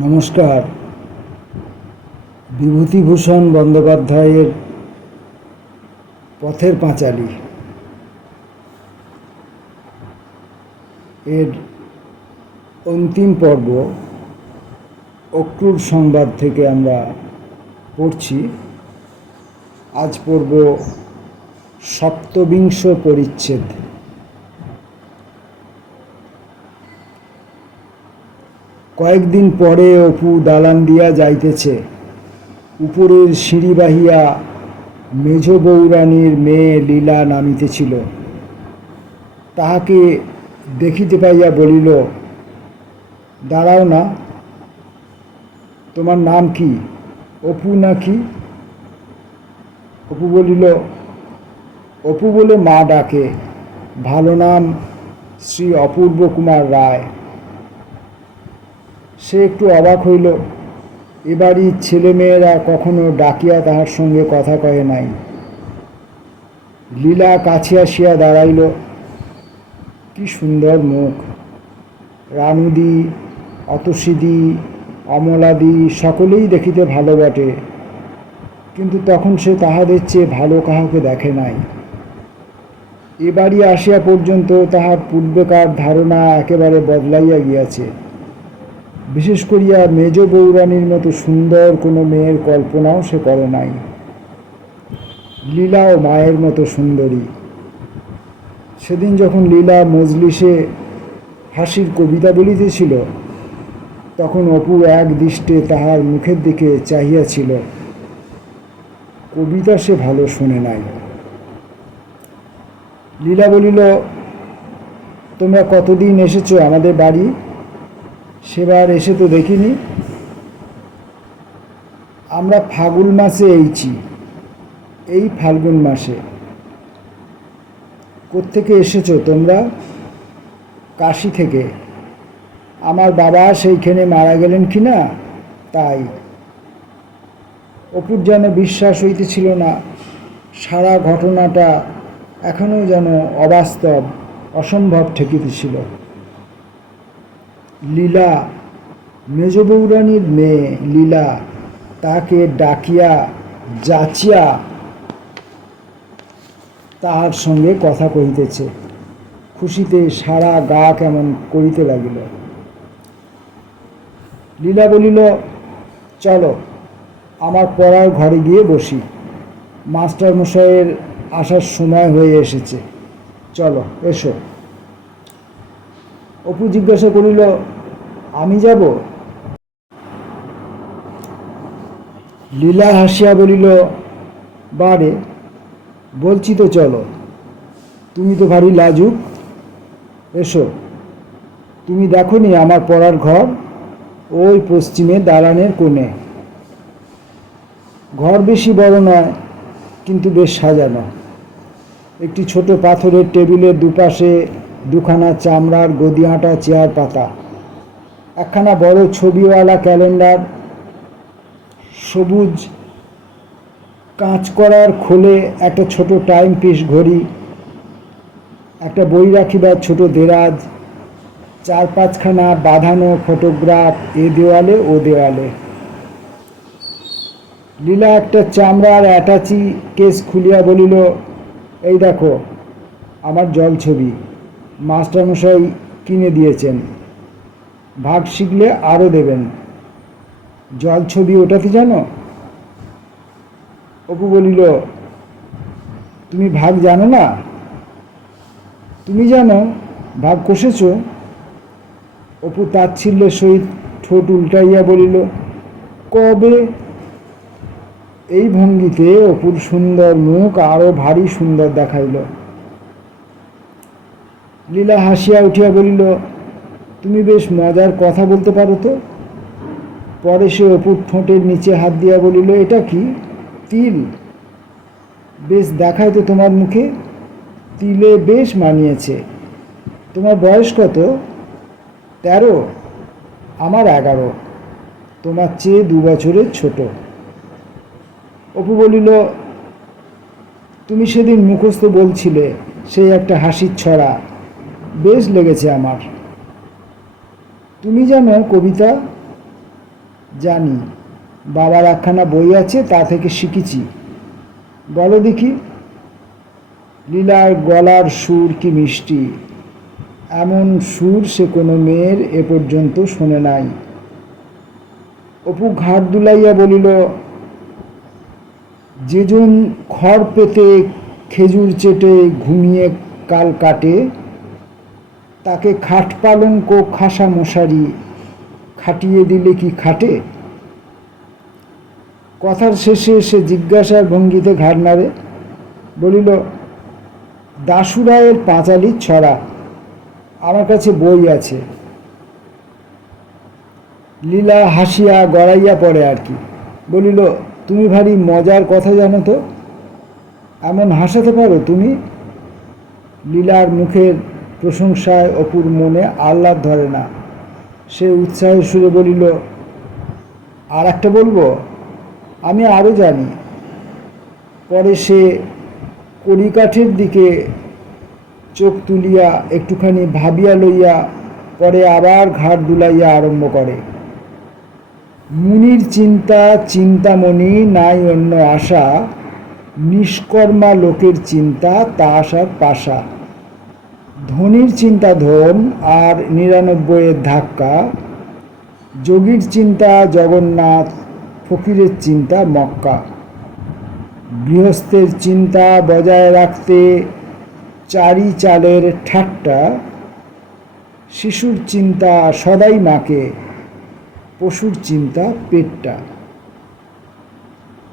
নমস্কার। বিভূতিভূষণ বন্দ্যোপাধ্যায়ের পথের পাঁচালী। এর অন্তিম পর্ব অক্রুর সংবাদ থেকে আমরা পড়ছি। আজ পড়ব সপ্তবিংশ পরিচ্ছেদ। কয়েকদিন পরে অপু দালান দিয়া যাইতেছে। উপরের সিঁড়ি বাহিয়া মেজ বৌরানীর মেয়ে লীলা নামিতেছিল। তাহাকে দেখিতে পাইয়া বলিল, দাঁড়াও না, তোমার নাম কি? অপু নাকি অপু বলিল, অপু বলে মা ডাকে। ভালো নাম শ্রী অপূর্ব কুমার রায়। সে একটু অবাক হইল। এবারই ছেলেমেয়েরা কখনো ডাকিয়া তাহার সঙ্গে কথা কহে নাই। লীলা কাছে আসিয়া দাঁড়াইল। কি সুন্দর মুখ। রানুদি, অতসিদি, অমলাদি সকলেই দেখিতে ভালো বটে। কিন্তু তখন সে তাহাদের চেয়ে ভালো কাহাকে দেখে নাই। এবারই আসিয়া পর্যন্ত তাহার পূর্বেকার ধারণা একেবারে বদলাইয়া গিয়াছে। বিশেষ করিয়া মেজ বৌরানীর মতো সুন্দর কোনো মেয়ের কল্পনাও সে করে নাই। লীলাও মায়ের মতো সুন্দরী। সেদিন যখন লীলা মজলিসে হাসির কবিতা বলিতেছিল, তখন অপু এক দৃষ্টে তাহার মুখের দিকে চাহিয়াছিল, কবিতা সে ভালো শোনে নাই। লীলা বলিল, তোমরা কতদিন এসেছ আমাদের বাড়ি? সেবার এসে তো দেখিনি। আমরা ফাগুন মাসে এইছি। এই ফাল্গুন মাসে। কোত্থেকে এসেছ তোমরা? কাশি থেকে। আমার বাবা সেইখানে মারা গেলেন কি না? তাই। অপুর যেন বিশ্বাস হইতেছিল না, সারা ঘটনাটা এখনও যেন অবাস্তব, অসম্ভব ঠেকিতেছিল। লীলা। মেজবৌরানীর মেয়ে লীলা, তাকে ডাকিয়া যাচিয়া তাহার সঙ্গে কথা কহিতেছে। খুশিতে সারা গা কেমন করিতে লাগিল। লীলা বলিল, চলো, আমার পড়ার ঘরে গিয়ে বসি। মাস্টার মশাইয়ের আসার সময় হয়ে এসেছে। চলো, এসো। অপু জিজ্ঞাসা করিল, আমি যাব? লীলা হাসিয়া বলিল, বারে, বলছি তো চলো। তুমি তো ভারী লাজুক। এসো। তুমি দেখো নি আমার পড়ার ঘর? ওই পশ্চিমে দালানের কোণে। ঘর বেশি বড় নয়, কিন্তু বেশ সাজানো। একটি ছোট পাথরের টেবিলের দুপাশে দুখানা চামড়ার গদিয়াঁটা চেয়ার পাতা একখানা বড় ছবিওয়ালা ক্যালেন্ডার, সবুজ কাঁচ করার খোলে একটা ছোট টাইম পিস ঘড়ি, একটা বই রাখিবার ছোট দেরাজ, চার পাঁচখানা বাঁধানো ফটোগ্রাফ এ দেওয়ালে ও দেওয়ালে। লীলা একটা চামড়ার অ্যাটাচি কেস খুলিয়া বলিল, এই দেখো, আমার জল ছবি। মাস্টারমশাই কিনে দিয়েছেন। ভাগ শিখলে আরও দেবেন। জল ছবি ওটাতে জানো? অপু বলিল, তুমি ভাগ জানো না? তুমি জানো, ভাগ কষেছ? অপু তাচ্ছিল্যের সহিত ঠোঁট উল্টাইয়া বলিল, কবে? এই ভঙ্গিতে অপুর সুন্দর মুখ আরও ভারী সুন্দর দেখাইল। লীলা হাসিয়া উঠিয়া বলিল, তুমি বেশ মজার কথা বলতে পারো তো? পরে সে অপুর ঠোঁটের নিচে হাত দিয়া বলিল, এটা কি? তিল? বেশ দেখায় তো তোমার মুখে। তিলে বেশ মানিয়েছে। তোমার বয়স কত? তেরো। আমার এগারো। তোমার চেয়ে দু বছরের ছোট। অপু বলিল, তুমি সেদিন মুখস্থ বলছিলে, সেই একটা হাসির ছড়া। বেশ লেগেছে আমার। তুমি জানো কবিতা জানি, বাবার একখানা বই আছে, তা থেকে শিখেছি। বলো দেখি, লীলার গলার সুর কি মিষ্টি? এমন সুর সে কোনো মেয়ের এ পর্যন্ত শোনে নাই। অপু ঘাট দুলাইয়া বলিল, যেজন খড় পেতে খেজুর চেটে ঘুমিয়ে কাল কাটে তাকে খাট পালঙ্ক খাসা মশারি, খাটিয়ে দিলে কি খাটে? কথার শেষে সে জিজ্ঞাসার ভঙ্গিতে ঘাড় নাড়ে, বলিল দাসুরায়ের পাঁচালির ছড়া, আমার কাছে বই আছে। লীলা হাসিয়া গড়াইয়া পড়ে আর কি। বলিল, তুমি ভারী মজার কথা জানো তো। এমন হাসাতে পারো তুমি? লীলার মুখের প্রশংসায় অপুর মনে আহ্লাদ ধরে না। সে উৎসাহের সুরে বলিল, আর একটা বলব? আমি আরও জানি। পরে সে কড়িকাঠের দিকে চোখ তুলিয়া একটুখানি ভাবিয়া লইয়া পরে আবার ঘাট দুলাইয়া আরম্ভ করে। মুনির চিন্তা, চিন্তামণি, নাই অন্য আশা, নিষ্কর্মা লোকের চিন্তা তা আসার পাশা। ধনির চিন্তা ধন আর নিরানব্বইয়ের ধাক্কা, যোগীর চিন্তা জগন্নাথ, ফকিরের চিন্তা মক্কা। গৃহস্থের চিন্তা বজায় রাখতে চারি চালের ঠাট্টা, শিশুর চিন্তা সদাই মাকে, পশুর চিন্তা পেটটা।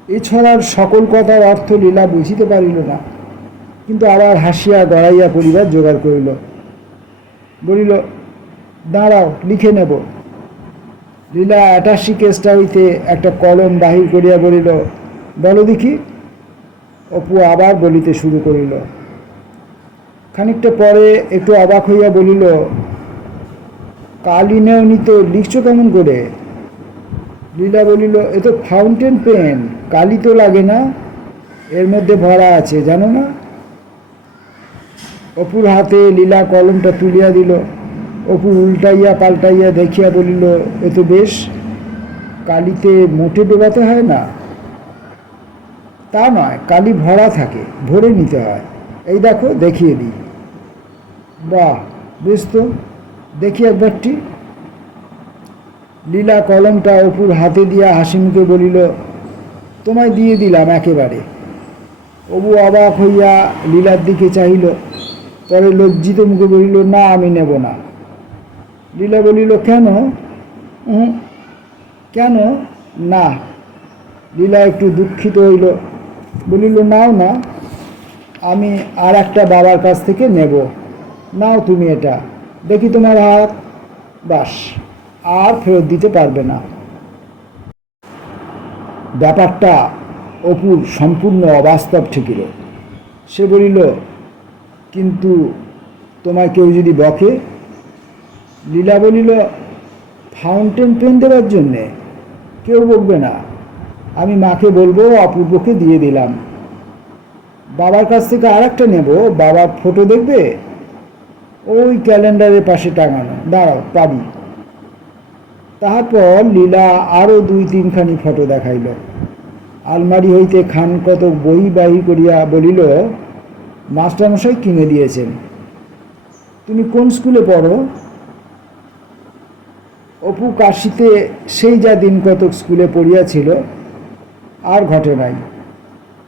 এছাড়ার সকল কথার অর্থ লীলা বুঝিতে পারিল না। কিন্তু আবার হাসিয়া গড়াইয়া পরিবার জোগাড় করিল। বলিল, দাঁড়াও, লিখে নেব। লীলা অ্যাটাসি কেসটা হইতে একটা কলম বাহির করিয়া বলিল, বলো দেখি। অপু আবার বলিতে শুরু করিল। খানিকটা পরে একটু অবাক হইয়া বলিল, কালি নেওনি তো, লিখছো কেমন করে? লীলা বলিল, এ তো ফাউন্টেন পেন, কালি তো লাগে না, এর মধ্যে ভরা আছে, জানো না? অপুর হাতে লীলা কলমটা তুলিয়া দিল। অপু উল্টাইয়া পাল্টাইয়া দেখিয়া বলিল, এ তো বেশ, কালিতে মোটে ডোবাতে হয় না? তা নয়, কালি ভরা থাকে, ভরে নিতে হয়। এই দেখো, দেখিয়ে দিই। বাহ, বেশ তো, দেখি একবারটি। লীলা কলমটা অপুর হাতে দিয়া হাসি মুখে বলিল, তোমায় দিয়ে দিলাম একেবারে। অবু অবাক হইয়া লীলার দিকে চাহিল। পরে লজ্জিত মুখে বলিল, না, আমি নেব না। লীলা বলিল, কেন? কেন? না। লীলা একটু দুঃখিত হইল। বলিল, নাও না, আমি আর একটা বাবার কাছ থেকে নেব। নাও তুমি এটা, দেখি তোমার হাত, বাস, আর ফেরত দিতে পারবে না। ব্যাপারটা অপুর সম্পূর্ণ অবাস্তব ঠেকিল। সে বলিল কিন্তু তোমায় কেউ যদি বকে, লীলা বলিল ফাউন্টেন পেন দেওয়ার জন্যে কেউ বকবে না। আমি মাকে বলব, অপূর্বকে দিয়ে দিলাম। বাবার কাছ থেকে আর একটা নেব, বাবার ফটো দেখবে? ওই ক্যালেন্ডারের পাশে টাঙানো। দাঁড়াও, পাবি। তারপর লীলা আরও দুই তিনখানি ফটো দেখাইল। আলমারি হইতে খান কত বই বাহি করিয়া বলিল মাস্টারমশাই কিনে দিয়েছেন। তুমি কোন স্কুলে পড়ো? অপু কাশিতে সেই যা দিন কতক স্কুলে পড়িয়াছিল, আর ঘটে নাই।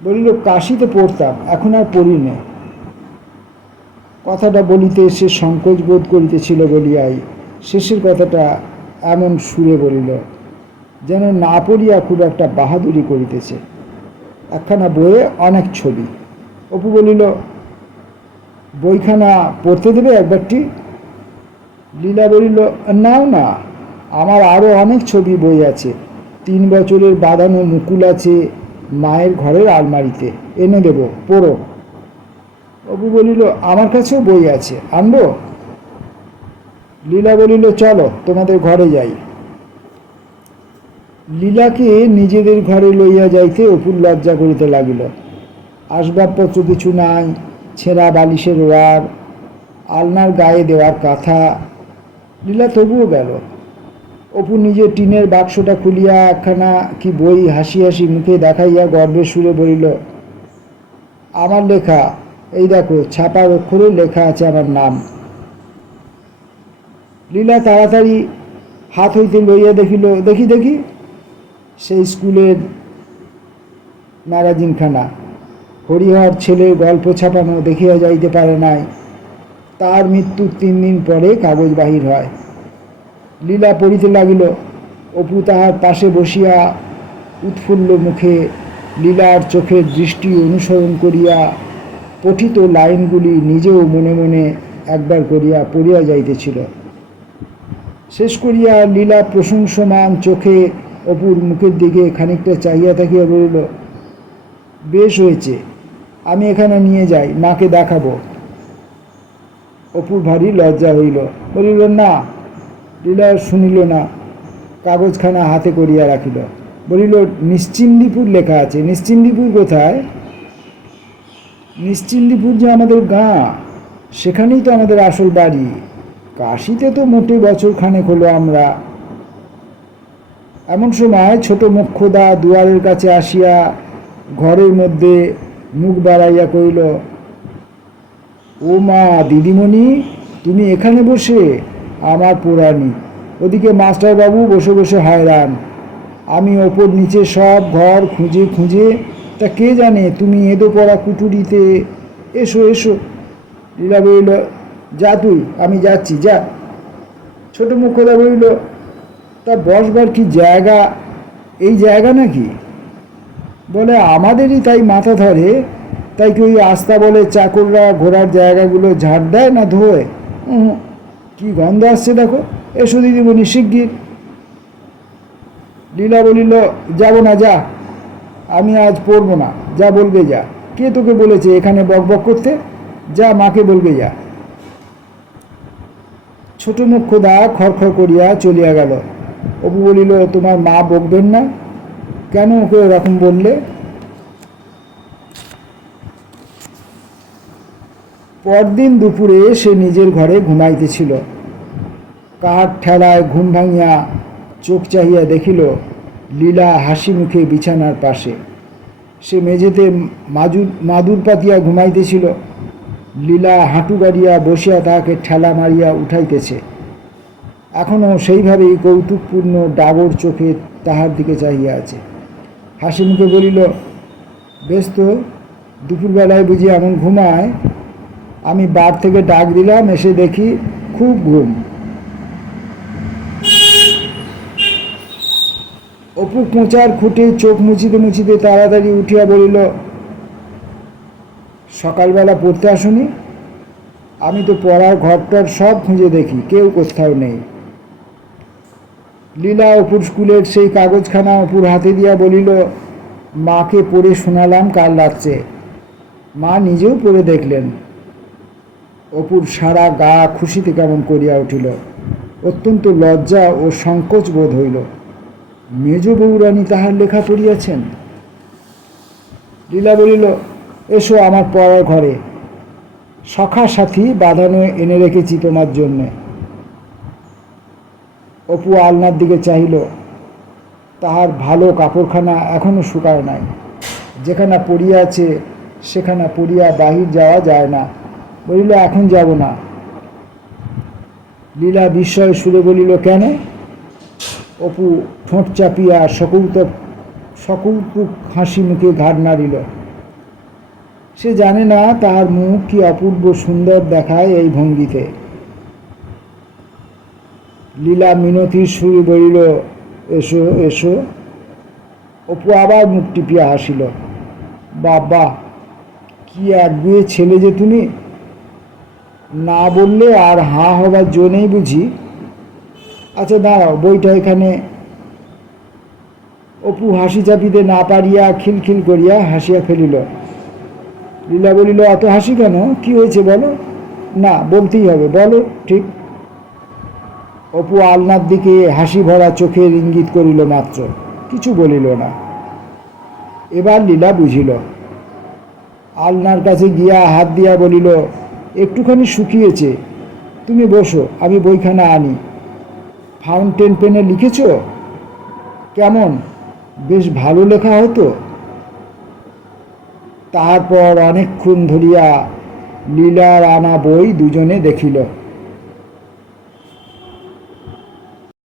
বলিল, কাশিতে পড়তাম, এখন আর পড়ি নে। কথাটা বলিতে সে সংকোচ বোধ করিতেছিল বলিয়াই, শেষের কথাটা এমন সুরে বলিল, যেন না পড়িয়া খুব একটা বাহাদুরি করিতেছে। একখানা বইয়ে অনেক ছবি। অপু বলিল বইখানা পড়তে দেবে একবারটি? লীলা বলিল, নাও না, আমার আরও অনেক ছবি বই আছে। তিন বছরের বাঁধানো মুকুল আছে মায়ের ঘরের আলমারিতে। এনে দেব, পড়ো। অপু বলিল, আমার কাছেও বই আছে, আনব? লীলা বলিল, চলো, তোমাদের ঘরে যাই। লীলাকে নিজেদের ঘরে লইয়া যাইতে অপুর লজ্জা করিতে লাগিল। আসবাবপত্র কিছু নাই ছেঁড়া বালিশের ওয়ার আলনার গায়ে দেওয়ার কাঁথা, লীলা তবুও গেল। অপু নিজের টিনের বাক্সটা খুলিয়া একখানা কি বই হাসি হাসি মুখে দেখাইয়া গর্বের সুরে বলিল, আমার লেখা, এই দেখো, ছাপার অক্ষরে লেখা আছে আমার নাম। লীলা তাড়াতাড়ি হাত হইতে লইয়া দেখিল, দেখি দেখি, সেই স্কুলের ম্যাগাজিনখানা। হরিহর ছেলের গল্প ছাপানো দেখিয়া যাইতে পারে নাই। তার মৃত্যুর তিন দিন পরে কাগজ বাহির হয়। লীলা পড়িতে লাগিল, অপু তাহার পাশে বসিয়া উৎফুল্ল মুখে লীলার চোখের দৃষ্টি অনুসরণ করিয়া পঠিত লাইনগুলি নিজেও মনে মনে একবার করিয়া পড়িয়া যাইতেছিল। শেষ করিয়া লীলা প্রশংসমান চোখে অপুর মুখের দিকে খানিকটা চাহিয়া থাকিয়া বলিল, বেশ হয়েছে। আমি এখানে নিয়ে যাই, মাকে দেখাবো। অপুর ভারী লজ্জা হইল। বলিল, না। লীলা শুনিল না, কাগজখানা হাতে করিয়া রাখিল। বলিল, নিশ্চিন্দিপুর লেখা আছে। নিশ্চিন্দিপুর কোথায়? নিশ্চিন্দিপুর যে আমাদের গাঁ, সেখানেই তো আমাদের আসল বাড়ি। কাশিতে তো মোটে বছর খানেক হলো আমরা। এমন সময় ছোট মোক্ষদা দুয়ারের কাছে আসিয়া ঘরের মধ্যে মুখ বাড়াইয়া কইল ও মা দিদিমণি, তুমি এখানে বসে আমার পোড়ানি ওদিকে মাস্টারবাবু বসে বসে হয়রান। আমি ওপর নিচে সব ঘর খুঁজে খুঁজে, তা কে জানে তুমি এঁদো পড়া কুটুরিতে এসো এসো। লীলা বলিল, যা তুই, আমি যাচ্ছি, যা। ছোট মুখদা বলিল, তা বসবার কি জায়গা? এই জায়গা নাকি? বলে, আমাদেরই তাই মাথা ধরে। তাই কি ওই আস্তা বলে চাকররা ঘোরার জায়গাগুলো ঝাড় দেয় না ধোয়? কি গন্ধ আসছে দেখো। এসো দিদিমণি, শিগগির। লীলা বলিল, যাব না, যা। আমি আজ পড়ব না। যা বলবে, যা। কে তোকে বলেছে এখানে বক বক করতে? যা, মাকে বলবে, যা। ছোট মুখ্যদা খড়খড় করিয়া চলিয়া গেল। অপু বলিল, তোমার মা বকবেন না? কেন ওকে ওরকম বললে? পরদিন দুপুরে সে নিজের ঘরে ঘুমাইতেছিল। কাঠ ঠেলায় ঘুম ভাঙিয়া চোখ চাহিয়া দেখিল, লীলা হাসি মুখে বিছানার পাশে। সে মেঝেতে মাজুর মাদুর পাতিয়া ঘুমাইতেছিল। লীলা হাঁটু গাড়িয়া বসিয়া তাহাকে ঠেলা মারিয়া উঠাইতেছে। এখনও সেইভাবেই কৌতুকপূর্ণ ডাগর চোখে তাহার দিকে চাহিয়া আছে। হাসি মুখে বলিল, বেশ তো, দুপুরবেলায় বুঝি এমন ঘুমায়? আমি বার থেকে ডাক দিলাম, এসে দেখি খুব ঘুম। অপু কোঁচার খুঁটে চোখ মুছিতে মুছিতে তাড়াতাড়ি উঠিয়া বলিল, সকালবেলা পড়তে আসুনি? আমি তো পড়ার ঘরটার সব খুঁজে দেখি, কেউ কোথাও নেই। লীলা অপুর স্কুলের সেই কাগজখানা অপুর হাতে দিয়া বলিল, মাকে পড়ে শোনালাম কাল রাত্রে। মা নিজেও পড়ে দেখলেন। অপুর সারা গা খুশিতে কেমন করিয়া উঠিল। অত্যন্ত লজ্জা ও সংকোচ বোধ হইল। মেজ বৌরানী তাহার লেখা পড়িয়াছেন? লীলা বলিল, এসো আমার পড়ার ঘরে। সখা সাথী বাঁধানো এনে রেখেছি তোমার জন্যে। অপু আলনার দিকে চাহিল। তাহার ভালো কাপড়খানা এখনও শুকায় নাই। যেখানে পড়িয়া আছে, সেখানে পড়িয়া বাহির যাওয়া যায় না। বলিল, এখন যাব না। লীলা বিস্ময় সুরে বলিল, কেন? অপু ঠোঁট চাপিয়া সকৌতক সকৌতুক হাসি মুখে ঘাড় নাড়িল। সে জানে না তাহার মুখ কি অপূর্ব সুন্দর দেখায় এই ভঙ্গিতে। লীলা মিনতির সুরে বলিল এসো এসো। অপু আবার মুখ টিপিয়া হাসিল, বাবা, কি একগুয়ে ছেলে যে তুমি? না বললে আর হাঁ হবার জো নেই বুঝি। আচ্ছা দাঁড়াও, বইটা এখানে। অপু হাসি চাপিতে না পারিয়া খিলখিল করিয়া হাসিয়া ফেলিল। লীলা বলিল এত হাসি কেন? কি হয়েছে বলো? না, বলতেই হবে, বলো, ঠিক। অপু আলনার দিকে হাসি ভরা চোখের ইঙ্গিত করিল মাত্র। কিছু বলিল না। এবার লীলা বুঝিল। আলনার কাছে গিয়া হাত দিয়া বলিল, একটুখানি শুকিয়েছে। তুমি বসো, আমি বইখানা আনি। ফাউন্টেন পেনে লিখেছ? কেমন? বেশ ভালো লেখা হতো। তারপর অনেকক্ষণ ধরিয়া লীলার আনা বই দুজনে দেখিল।